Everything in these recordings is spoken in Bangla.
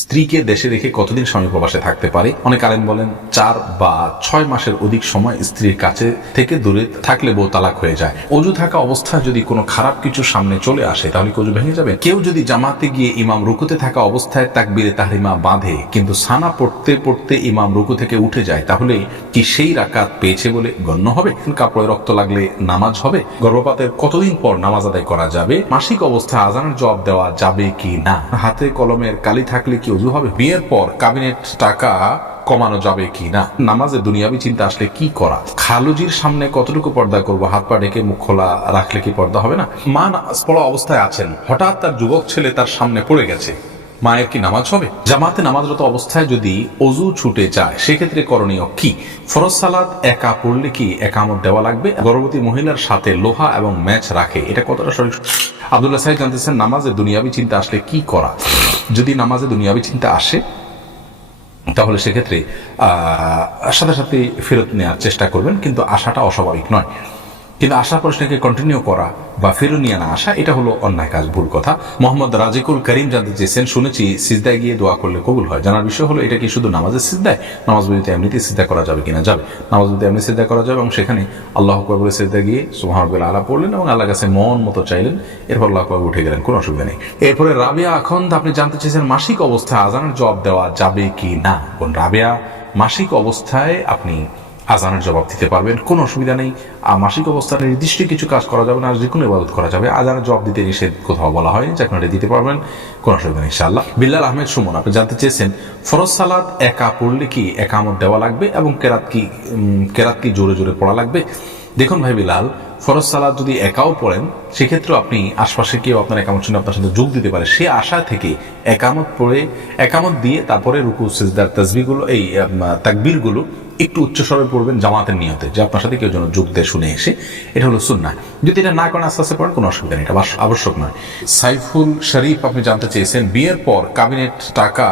স্ত্রীকে দেশে রেখে কতদিন স্বামী প্রবাসে থাকতে পারে? অনেক আলেম বলেন 4 বা 6 মাসের অধিক সময় স্ত্রীর কাছে থেকে দূরে থাকলে বউ তালাক হয়ে যায়। অজু থাকা অবস্থায় যদি কোনো খারাপ কিছু সামনে চলে আসে তাহলে কি অজু ভেঙে যাবে? কেউ যদি জামাতে গিয়ে ইমাম রুকুতে থাকা অবস্থায় তাকবীরে তাহরিমা বাঁধে কিন্তু সানা পড়তে পড়তে ইমাম রুকু থেকে উঠে যায় তাহলে কি সেই রাকাত পেয়েছে বলে গণ্য হবে? কাপড়ে রক্ত লাগলে নামাজ হবে? গর্ভপাতের কতদিন পর নামাজ আদায় করা যাবে? মাসিক অবস্থায় আজানের জবাব দেওয়া যাবে কি না? হাতে কলমের কালি থাকলে কি অজু হবে? বিয়ের পর কাবিনেট টাকা কমানো যাবে কি না? নামাজে দুনিয়াবি চিন্তা আসলে কি করা? খালুজির সামনে কতটুকু পর্দা করব? হাত পা ঢেকে মুখ খোলা রাখলে কি পর্দা হবে না? মা নামাজ পড়া অবস্থায় আছেন, হঠাৎ তার যুবক ছেলে তার সামনে পড়ে গেছে, মায়ের কি নামাজ হবে? জামাতে নামাজরত অবস্থায় যদি অজু ছুটে যায় সেক্ষেত্রে করণীয় কি? ফরজ সালাত একা পড়লে কি একামত দেওয়া লাগবে? গর্ভবতী মহিলার সাথে লোহা এবং ম্যাচ রাখে, এটা কতটা সঠিক? আব্দুল্লাহ সাহেব জানতেছেন নামাজে দুনিয়াবি চিন্তা আসলে কি করা? যদি নামাজে দুনিয়াবি চিন্তা আসে তাহলে সেক্ষেত্রে সাথে সাথে ফেরত নেওয়ার চেষ্টা করবেন, কিন্তু আশাটা অস্বাভাবিক নয়। কিন্তু আশার পর সেটাকে কন্টিনিউ করা বা ফেরত নিয়ে না আসা এটা হলো অন্যায় কাজ, ভুল কথা। মোহাম্মদ রাজিকুল করিম জানতে চেয়েছেন, শুনেছি সিজদায় গিয়ে দোয়া করলে কবুল হয়। জানার বিষয় হলো এটা কি শুধু নামাজের সিজদায়? নামাজ বলতে এমনিতে সিজদা করা যাবে কিনা? যাবে। নামাজ বলতে এমনি সিজদা করা যাবে এবং সেখানে আল্লাহ আকবার বলে সিজদা গিয়ে সুবহানাল্লাহ আলা পড়লেন এবং আল্লাহর কাছে মন মতো চাইলেন, এরপর আল্লাহ আকবার উঠে গেলেন, কোনো অসুবিধা নেই। এরপরে রাবিয়া আখন্দ আপনি জানতে চেয়েছেন মাসিক অবস্থায় আজানের জবাব দেওয়া যাবে কি না? কোন রাবিয়া, মাসিক অবস্থায় আপনি আজানের জবাব দিতে পারবেন, কোনো অসুবিধা নেই। মাসিক অবস্থায় নির্দিষ্ট কিছু কাজ করা যাবে না, যে কোনো ইবাদত করা যাবে। আজানের জবাব দিতে নিষেধ কোথাও বলা হয়নি, যে আপনারা দিতে পারবেন, কোনো অসুবিধা নেই ইনশাআল্লাহ। বিল্লাল আহমেদ সুমন আপনি জানতে চেয়েছেন ফরজ সালাত একা পড়লে কি একামত দেওয়া লাগবে এবং কেরাত কি জোরে জোরে পড়া লাগবে? দেখুন ভাই বিলাল, ফরজ সালাত যদি একাও পড়েন সেক্ষেত্রে আপনি আশপাশে কেউ আপনার একামত শুনে আপনার সাথে যোগ দিতে পারে, সে আশা থেকে একামত পড়ে একামত দিয়ে তারপরে রুকু সিজদার তাসবিহগুলো এই তাকবীরগুলো একটু উচ্চস্বরে পড়বেন জামাতের নিয়তে, যে আপনার সাথে কেউ যেন যোগ দেয় শুনে এসে। এটা হলো সুন্নাহ। যদি এটা না করেন আস্তে আস্তে পড়েন, কোনো অসুবিধা নেই, এটা আবশ্যক নয়। সাইফুল শরীফ আপনি জানতে চেয়েছেন বিয়ের পর কাবিনেট টাকা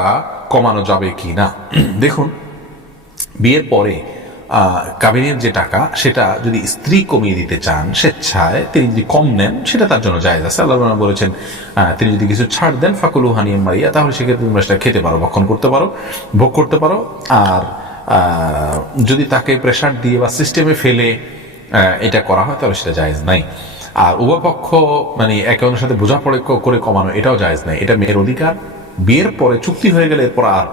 কমানো যাবে কি না? দেখুন, বিয়ের পরে কাবিনের যে টাকা সেটা যদি স্ত্রী কমিয়ে দিতে চান স্বেচ্ছায়, তিনি যদি কম নেন সেটা তার জন্য জায়েজ আছে। আল্লাহ বলেছেন তিনি যদি কিছু ছাড় দেন ফাকুলু হানিয়াম মারিয়া, তাহলে সেক্ষেত্রে তোমরা সেটা খেতে পারো, ভক্ষণ করতে পারো, ভোগ করতে পারো। আর যদি তাকে প্রেশার দিয়ে বা সিস্টেমে ফেলে এটা করা হয় তাহলে সেটা জায়েজ নাই। আর উভয় পক্ষ মানে একে অন্যের সাথে বোঝাপড়া করে কমানো, এটাও জায়েজ নাই, এটা মেয়ের অধিকার। বিয়ের পরে চুক্তি হয়ে গেলে এরপর আর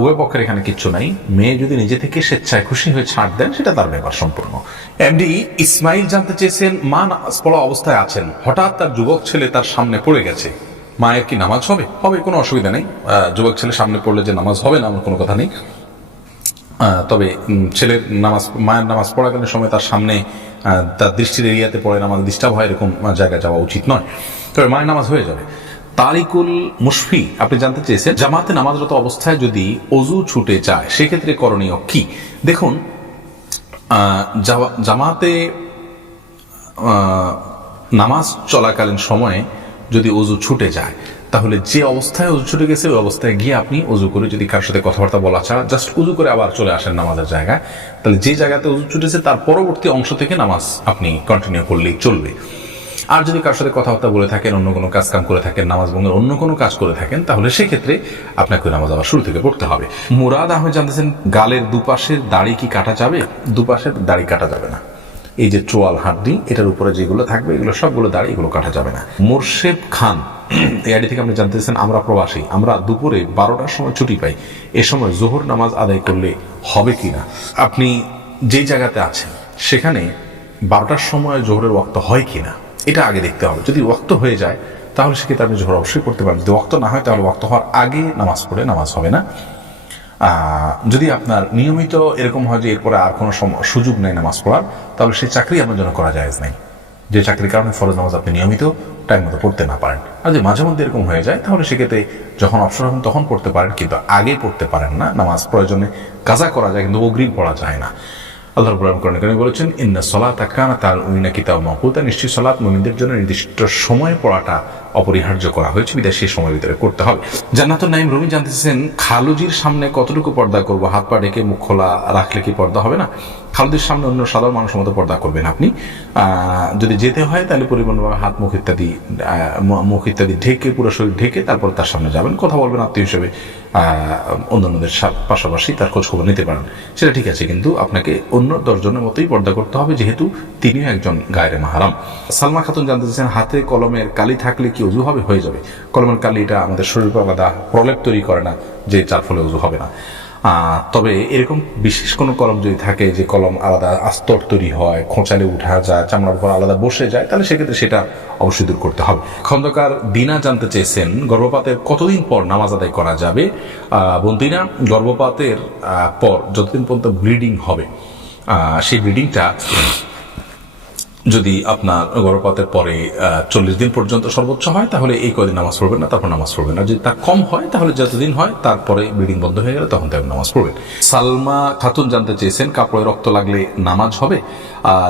উভয় পক্ষের এখানে কিচ্ছু নাই। মেয়ে যদি নিজে থেকে স্বেচ্ছায় খুশি হয়ে ছাড় দেন সেটা তার ব্যাপার সম্পূর্ণ। এমডি ইসমাইল জানতে চেয়েছেন মা নামাজ পড়া অবস্থায় আছেন, হঠাৎ তার যুবক ছেলে তার সামনে পড়ে গেছে, মায়ের কি নামাজ হবে? হবে, কোনো অসুবিধা নেই। যুবক ছেলে সামনে পড়লে যে নামাজ হবে না এমন কোনো কথা নেই। তবে ছেলের নামাজ, মায়ের নামাজ পড়াকালীন সময় তার সামনে তার দৃষ্টির এরিয়াতে পড়ে নামাজ ডিস্টার্ব হয় এরকম জায়গায় যাওয়া উচিত নয়। তবে মায়ের নামাজ হয়ে যাবে। তারিকুল মুশফি আপনি জানতে চেয়েছেন জামাতে নামাজরত অবস্থায় যদি অজু ছুটে যায় সেক্ষেত্রে করণীয় কি? দেখুন, জামাতে নামাজ চলাকালীন সময়ে যদি অজু ছুটে যায় তাহলে যে অবস্থায় অজু ছুটে গেছে ওই অবস্থায় গিয়ে আপনি অজু করে, যদি কার সাথে কথাবার্তা বলা ছাড়া জাস্ট অজু করে আবার চলে আসেন নামাজের জায়গায়, তাহলে যে জায়গাতে অজু ছুটেছে তার পরবর্তী অংশ থেকে নামাজ আপনি কন্টিনিউ করলেই চলবে। আর যদি কার সাথে কথাবার্তা বলে থাকেন, অন্য কোনো কাজ কাম করে থাকেন, নামাজ ভঙ্গের অন্য কোনো কাজ করে থাকেন, তাহলে সেক্ষেত্রে আপনাকে নামাজ আবার শুরু থেকে পড়তে হবে। মুরাদ আহমেদ জানতেছেন গালের দুপাশের দাড়ি কি কাটা যাবে? দুপাশের দাড়ি কাটা যাবে না। এই যে চোয়াল হাড্ডি এটার উপরে যেগুলো থাকবে এগুলো সবগুলো দাড়ি, এগুলো কাটা যাবে না। মোর্শেদ খান এই আইডি থেকে আপনি জানতেছেন আমরা প্রবাসী, আমরা দুপুরে 12টার সময় ছুটি পাই, এ সময় জোহর নামাজ আদায় করলে হবে কিনা? আপনি যেই জায়গাতে আছেন সেখানে 12টার সময় জোহরের ওয়াক্ত হয় কিনা এটা আগে দেখতে হবে। যদি ওয়াক্ত হয়ে যায় তাহলে সেক্ষেত্রে আপনি জোহর অবশ্যই করতে পারেন। যদি ওয়াক্ত না হয় তাহলে ওয়াক্ত হওয়ার আগে নামাজ পড়ে নামাজ হবে না। যদি আপনার নিয়মিত এরকম হয় যে এরপরে আর কোনো সুযোগ নেই নামাজ পড়ার, তাহলে সেই চাকরি আপনার জন্য করা জায়েজ নাই, যে চাকরির কারণে ফরজ নামাজ আপনি নিয়মিত টাইম মতো পড়তে না পারেন। আর যদি মাঝে মধ্যে এরকম হয়ে যায় তাহলে সেক্ষেত্রে যখন অবসর হবেন তখন পড়তে পারেন, কিন্তু আগে পড়তে পারেন না। নামাজ প্রয়োজনে কাজা করা যায় কিন্তু অগ্রিম পড়া যায় না। আল্লাহ রাব্বুল আলামিন বলেছেন ইন্না সলাতা কানাত আলা মুমিনিনা কিতাবাম মাওকুতা, নিশ্চয়ই সালাত মুমিনদের জন্য নির্দিষ্ট সময়ে পড়াটা অপরিহার্য করা হয়েছে, বিদায় সেই সময়ের ভিতরে করতে হবে। জান্নাতুন নাইম রুমি জানতেছেন, খালুজির সামনে কতটুকু পর্দা করব? হাত পা ঢেকে মুখ খোলা রাখলে কি পর্দা হবে না? খালুজির সামনে অন্য সাধারণ মানুষের মতো পর্দা করবেন আপনি। যদি যেতে হয় তাহলে পরিপূর্ণভাবে হাত মুখ ইত্যাদি ঢেকে, পুরো শরীর ঢেকে তারপর তার সামনে যাবেন, কথা বলবেন, আত্মীয় হিসেবে অন্যান্যদের পাশাপাশি তার খোঁজ খবর নিতে পারেন, সেটা ঠিক আছে। কিন্তু আপনাকে অন্য 10 জনের মতোই পর্দা করতে হবে, যেহেতু তিনিও একজন গায়রে মাহরাম। সালমা খাতুন জানতে চাচ্ছেন, হাতে কলমের কালি থাকলে কি ওযু হবে? হয়ে যাবে। কলমের কালি এটা আমাদের শরীরে আলাদা প্রলেপ তৈরি করে না যে যার ফলে ওযু হবে না। তবে এরকম বিশেষ কোনো কলম যদি থাকে, যে কলম আলাদা আস্তর তৈরি হয়, খোঁচালে উঠা যায়, চামড়ার উপর আলাদা বসে যায়, তাহলে সেক্ষেত্রে সেটা অবশ্যই দূর করতে হবে। খন্দকার দিনা জানতে চেয়েছেন, গর্ভপাতের কতদিন পর নামাজ আদায় করা যাবে? বোন দিনা, গর্ভপাতের পর যতদিন পর্যন্ত ব্লিডিং হবে, সেই ব্লিডিংটা যদি আপনার গর্ভপাতের পরে 40 দিন পর্যন্ত সর্বোচ্চ হয়, তাহলে এই কদিন নামাজ পড়বেন না, তারপর নামাজ পড়বেন না। যদি তার কম হয়, তাহলে যতদিন হয় তারপরে ব্লিডিং বন্ধ হয়ে গেলে তখন তার নামাজ পড়বেন। সালমা খাতুন জানতে চেয়েছেন, কাপড়ে রক্ত লাগলে নামাজ হবে?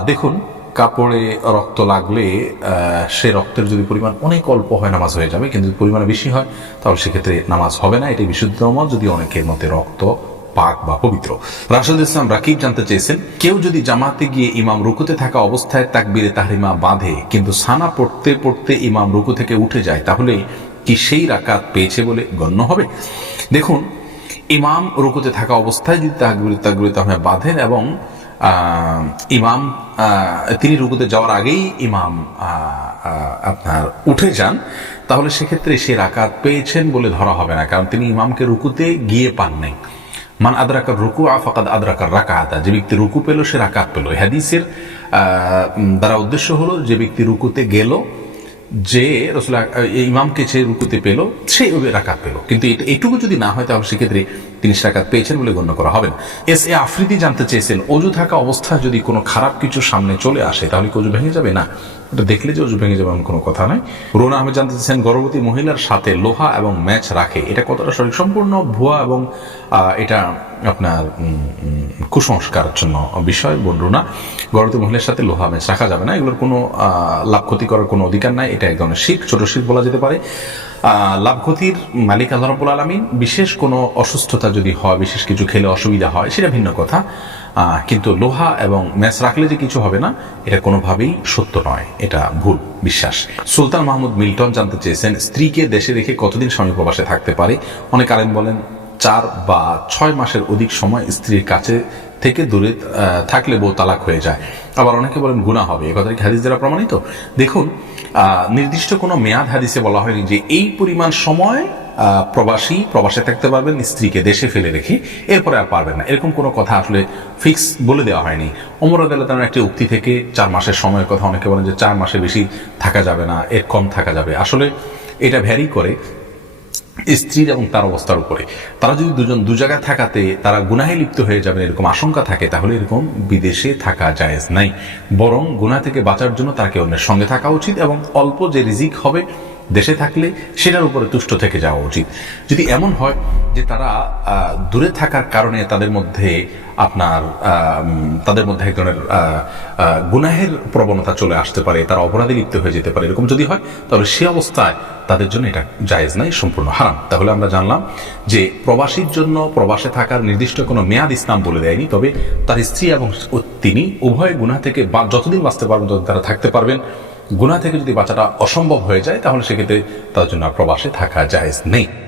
দেখুন, কাপড়ে রক্ত লাগলে সে রক্তের যদি পরিমাণ অনেক অল্প হয় নামাজ হয়ে যাবে, কিন্তু যদি পরিমাণে বেশি হয় তাহলে সেক্ষেত্রে নামাজ হবে না। এটাই বিশুদ্ধ মত, যদি অনেকের মতে রক্ত পাক বা পবিত্র। রাশেদ ইসলাম রাকিব জানতে চেয়েছেন, কেউ যদি জামাতে গিয়ে ইমাম রুকুতে থাকা অবস্থায় তাকবীরে তাহরিমা বাঁধে, কিন্তু সানা পড়তে পড়তে ইমাম রুকু থেকে উঠে যায়, তাহলে কি সেই রাকাত পেয়েছে বলে গণ্য হবে? দেখুন, ইমাম রুকুতে থাকা অবস্থায় যদি তাকবীরে তাহরিমা বাঁধেন এবং ইমাম তিনি রুকুতে যাওয়ার আগেই ইমাম আপনার উঠে যান, তাহলে সেক্ষেত্রে সে রাকাত পেয়েছেন বলে ধরা হবে না, কারণ তিনি ইমামকে রুকুতে গিয়ে পান নাই। মান আদরাকার রুকু ফাকাদ আদরাকার রাকাতা, যে ব্যক্তি রুকু পেল সে রাকাত পেল। হাদিসের দ্বারা উদ্দেশ্য হলো, যে ব্যক্তি রুকুতে গেল, যে রাসূলুল্লাহ ইমামকে সে রুকুতে পেল, সে রাকাত পেল। কিন্তু এইটুকু যদি না হয়, তাহলে সেক্ষেত্রে তিনি রাকাত পেয়েছেন বলে গণ্য করা হবে না। এ আফ্রিদি জানতে চেয়েছেন, অজু থাকা অবস্থায় যদি কোনো খারাপ কিছু সামনে চলে আসে, তাহলে কি অজু ভেঙে যাবে? না, এটা দেখলে যে অজু ভেঙে যাবে এমন কোনো কথা নাই। রোনা আহমেদ জানতে চেয়েছেন, গর্ভবতী মহিলার সাথে লোহা এবং ম্যাচ রাখে, এটা কতটা সঠিক? সম্পূর্ণ ভুয়া এবং এটা আপনার কুসংস্কার জন্য বিষয়। বোন রুনা, গর্ভবতী মহিলার সাথে লোহা ম্যাচ রাখা যাবে না, এগুলোর কোনো লাভ ক্ষতি করার কোনো অধিকার নাই। এটা এক ধরনের শিরক, ছোট শিরক বলা যেতে পারে। লাভ ক্ষতির মালিক আল্লাহ রাব্বুল আলামিন। বিশেষ কোনো অসুস্থতা যদি হয়, বিশেষ কিছু খেলে অসুবিধা হয়, সেটা ভিন্ন কথা। কিন্তু লোহা এবং ম্যাচ রাখলে যে কিছু হবে না, এটা কোনোভাবেই সত্য নয়, এটা ভুল বিশ্বাস। সুলতান মাহমুদ মিল্টন জানতে চেয়েছেন, স্ত্রীকে দেশে রেখে কতদিন স্বামী প্রবাসে থাকতে পারে? অনেক আলেম বলেন 4 বা 6 মাসের অধিক সময় স্ত্রীর কাছে থেকে দূরে থাকলে বউ তালাক হয়ে যায়। আবার অনেকে বলেন গুনাহ হবে। এ কথা কি হাদিস দ্বারা প্রমাণিত? দেখুন, নির্দিষ্ট কোনো মেয়াদ হাদিসে বলা হয়নি যে এই পরিমাণ সময় প্রবাসে থাকতে পারবেন স্ত্রীকে দেশে ফেলে রেখে, এরপরে আর পারবেন না, এরকম কোনো কথা আসলে ফিক্স বলে দেওয়া হয়নি। ওমর রাদিয়াল্লাহু তাআলার একটি উক্তি থেকে 4 মাসের সময়ের কথা, অনেকে বলেন যে 4 মাসের বেশি থাকা যাবে না, এর কম থাকা যাবে। আসলে এটা ভ্যারি করে স্ত্রীর এবং তার অবস্থার উপরে। তারা যদি দুজন দু জায়গায় থাকাতে তারা গুনাহে লিপ্ত হয়ে যাবেন এরকম আশঙ্কা থাকে, তাহলে এরকম বিদেশে থাকা জায়েজ নাই। বরং গুনাহ থেকে বাঁচার জন্য তাকে অন্যের সঙ্গে থাকা উচিত, এবং অল্প যে রিজিক হবে দেশে থাকলে সেটার উপরে তুষ্ট থেকে যাওয়া উচিত। যদি এমন হয় যে তারা দূরে থাকার কারণে তাদের মধ্যে এক ধরনের গুনাহের প্রবণতা চলে আসতে পারে, তারা অপরাধে লিপ্ত হয়ে যেতে পারে, এরকম যদি হয়, তাহলে সে অবস্থায় তাদের জন্য এটা জায়েজ নাই, সম্পূর্ণ হারাম। তাহলে আমরা জানলাম যে প্রবাসীর জন্য প্রবাসে থাকার নির্দিষ্ট কোনো মেয়াদ ইসলাম বলে দেয়নি, তবে তার স্ত্রী এবং তিনি উভয় গুনাহ থেকে যতদিন বাঁচতে পারবেন ততদিন তারা থাকতে পারবেন। গুনাহ থেকে যদি বাঁচাটা অসম্ভব হয়ে যায়, তাহলে সেক্ষেত্রে তার জন্য প্রবাসে থাকা জায়েজ নেই।